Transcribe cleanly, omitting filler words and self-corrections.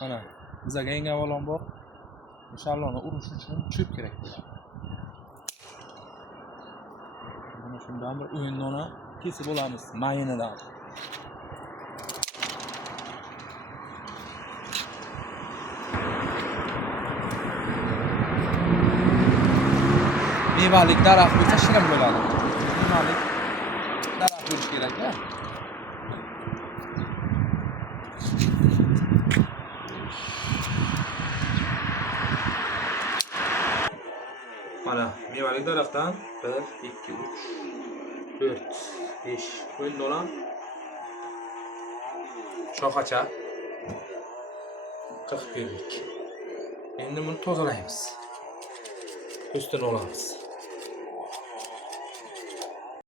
Mana bizga eng avvalambor inshollahni urish uchun cho'p kerak bo'ladi. Mana shundan bir o'yinni kesib olamiz mayinidan. Mevalik daraxt bo'lsa shirin bo'ladi. Mevalik daraxt bo'lish kerak-da. Mana mevalik daraxtdan 1, 2, 3, 4, 5 qo'yib olam. Shoxacha 40 kunlik. Endi buni tozalaymiz. Po'stini olamiz.